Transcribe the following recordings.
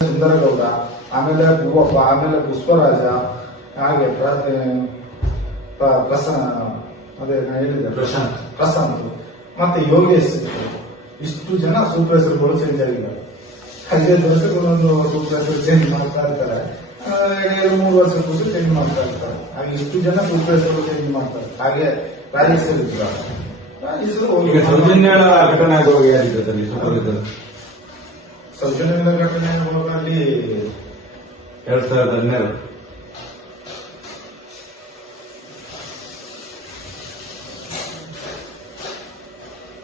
ಸುಂದರಗೌಡ, ಆಮೇಲೆ ಭೂವಪ್ಪ, ಆಮೇಲೆ ಪುಷ್ಪರಾಜ, ಹಾಗೆ ಅದೇ ಹೇಳಿದೆ ಪ್ರಶಾಂತ್ ಮತ್ತೆ ಯೋಗೇಶ್, ಇಷ್ಟು ಜನ ಸೂಪರ್ವೈಸರ್ಗಳು ಚೇಂಜ್ ಆಗಿದ್ದಾರೆ. 5 ವರ್ಷಕ್ಕೆ ಒಂದೊಂದು ಸೂಪರ್ವೈಸರ್ ಚೇಂಜ್ ಮಾಡ್ತಾ ಇರ್ತಾರೆ, 3 ವರ್ಷಕ್ಕೂ ಚೇಂಜ್ ಮಾಡ್ತಾ ಇರ್ತಾರೆ. ಹಾಗೆ ಇಷ್ಟು ಜನ ಸೂಪರ್ವೈಸರ್ಗಳು ಚೇಂಜ್ ಮಾಡ್ತಾರೆ. ಹಾಗೆ ರಾಜೇಶ್ವರ್ ಇದ್ದಾರೆ. ಸೌಜನ್ಯಗಳ ಘಟನೆ ಆಗುವಾಗ ಸೌಜನ್ಯಗಳ ಘಟನೆ ಆಗುವಾಗ 2012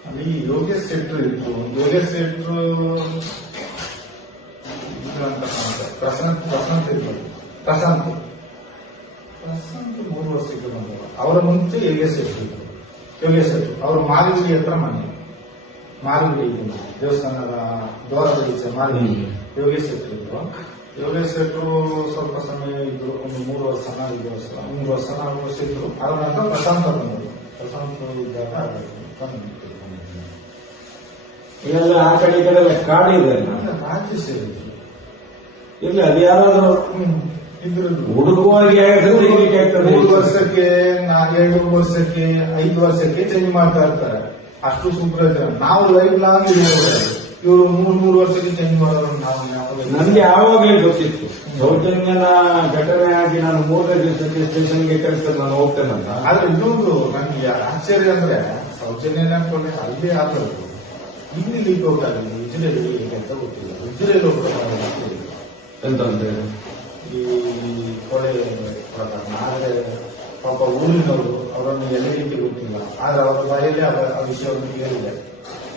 ಅಲ್ಲಿ ಯೋಗೇಶ್ ಶೆಟ್ರು ಇತ್ತು. ಯೋಗೇಶ್ ಶೆಟ್ರು ಪ್ರಶಾಂತ್ ಇತ್ತು. ಪ್ರಶಾಂತ್ 3 ವರ್ಷಕ್ಕೆ ಬಂದವರು. ಅವರ ಮುಂಚೆ ಯೋಗೇಶ್ ಶೆಟ್ರು ಇತ್ತು. ಯೋಗೇಶ್ ಶೆಟ್ರು ಅವರು ಮಾರಿಗುಡಿ ಹತ್ರ ಮನೆ, ಮಾರಿಗುಡಿ ದೇವಸ್ಥಾನದ ದ್ವಾರ ಬೀಚ ಮಾರಿಗುಡಿ. ಯೋಗೇಶ್ ಶೆಟ್ರು ಇದ್ರು. ಯೋಗೇಶ್ ಶೆಟ್ರು ಸ್ವಲ್ಪ ಸಮಯ ಇದ್ರು, ಒಂದು 3 ವರ್ಷ 4 ವರ್ಷ ಇದ್ರು. ಅದರ ನಂತರ ಪ್ರಶಾಂತ್ ಬಂದರು. ಪ್ರಶಾಂತ್ ಇದ್ದಾಗ ಇದೆಲ್ಲ ಆ ಕಡೆ ಈ ಕಡೆ ಕಾಡು ಇದೆ. ರಾಜೇಶ್ ಇಲ್ಲ, ಅದು ಯಾರಾದ್ರೂ ಹುಡುಕುವಾಗಿ 3 ವರ್ಷಕ್ಕೆ 2 ವರ್ಷಕ್ಕೆ 5 ವರ್ಷಕ್ಕೆ ಚೇಂಜ್ ಮಾಡ್ತಾ ಇರ್ತಾರೆ. ಅಷ್ಟು ಸೂಪರ್ವೈಸರ್. ನಾವು ಲೈಫ್ ಲಾಂಗ್ ಇವರು 3 ವರ್ಷಕ್ಕೆ ಚೇಂಜ್ ಮಾಡೋರು. ನನ್ಗೆ ಯಾವಾಗಲೇ ಗೊತ್ತಿತ್ತು ಸೌಜನ್ಯನ ಘಟನೆ ಆಗಿ ನಾನು 3ನೇ ದಿವಸಕ್ಕೆ ಸ್ಟೇಷನ್ಗೆ ಕಳಿಸಿದ್ರೆ ನಾನು ಹೋಗ್ತೇನಂತ. ಆದ್ರೆ ಇನ್ನೊಂದು ನನಗೆ ಆಶ್ಚರ್ಯ ಅಂದ್ರೆ ಸೌಜನ್ಯನ ಅನ್ಕೊಂಡೆ ಅಲ್ಲೇ ಆದರೂ ಇಲ್ಲಿ ಲೀಕ್ ಔಟ್ ಆಗಿದೆ. ಉಜಿರೆಯಲ್ಲಿ ಅಂತ ಗೊತ್ತಿಲ್ಲ. ಉಜಿರೆಯಲ್ಲಿ ಎಂತಂದ್ರೆ ಈ ಕೊಲೆ ಪ್ರಕರಣ. ಆದ್ರೆ ಪಾಪ ಊರಿನವರು ಅವರನ್ನು ಎಲ್ಲ ರೀತಿ ಗೊತ್ತಿಲ್ಲ. ಆದ್ರೆ ಅವರ ಬಾಯಲ್ಲಿ ಆ ವಿಷಯವನ್ನು ಕೇಳಿದೆ.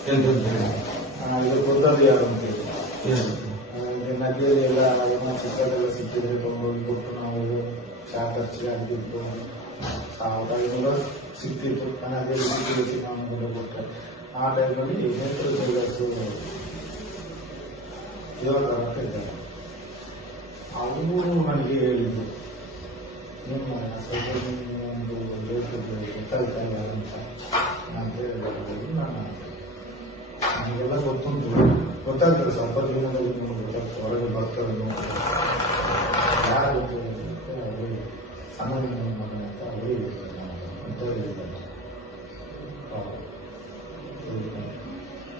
ಇದು ಗೊತ್ತದ್ದು ಯಾರು ಅಂತ ಹೇಳಿ ನದಿಯಲ್ಲಿ ಎಲ್ಲ ಚಿತ್ರದೆಲ್ಲ ಸಿಕ್ಕಿದ್ರೆ ತಗೊಂಡೋಗಿ ಕೊಟ್ಟು ನಾವು ಚಾ ಖರ್ಚಿ ಆಗಿದ್ದು ಸಿಕ್ತಿತ್ತು. ಅದೇ ರೀತಿ ನಾವು ಕೊಟ್ಟರೆ ಆ ಟೈಮಲ್ಲಿ ನೇತೃತ್ವ ಇವಾಗ ಅಂತ ಇದ್ದಾರೆ. ಅವರು ನನಗೆ ಹೇಳಿದ್ರು, ನಿಮ್ಮ ಒಂದು ಗೊತ್ತಾಗ್ತಾ ಇಲ್ಲ ಅಂತ ಹೇಳಿ ನನಗೆಲ್ಲ ಗೊತ್ತುಂಟು, ಗೊತ್ತಾಗ್ತದೆ. ಸ್ವಲ್ಪ ಜೀವನದಲ್ಲಿ ಹೊರಗೆ ಬರ್ತಾರೆ ಯಾರು ಗೊತ್ತಿಲ್ಲ ಸಣ್ಣ ಮಗನ ಅಂತ ಅವರಿಗೆ ಅಂತ ಹೇಳಿದ್ದಾರೆ.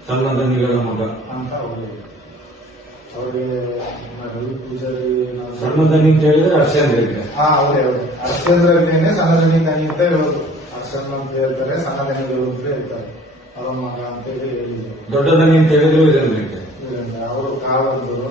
ಸಣ್ಣದ ನೀಲದ ಮಗ ಅಂತ ಅವ್ರಿಗೆ ರವಿ ಪೂಜಾರಿ ಸಣ್ಣದ ಅಂತ ಹೇಳಿದ್ರೆ ಹರ್ಷೇಂದ್ರ. ಅವರೇ ಹರ್ಷೇಂದ್ರನೇ ಸಣ್ಣದನಿ ದನಿ ಅಂತ ಹೇಳೋದು. ಹರ್ಷನ್ ಅಂತ ಹೇಳ್ತಾರೆ, ಸಣ್ಣದನಿಗಳು ಅಂತ ಹೇಳ್ತಾರೆ. ಅವರ ಮಗ ಅಂತ ಹೇಳಿ ಹೇಳಿದ್ರು. ದೊಡ್ಡದನಿ ಅಂತ ಹೇಳಿದ್ರು ಇದನ್ನ ಅವರು ಕಾಲಂದರು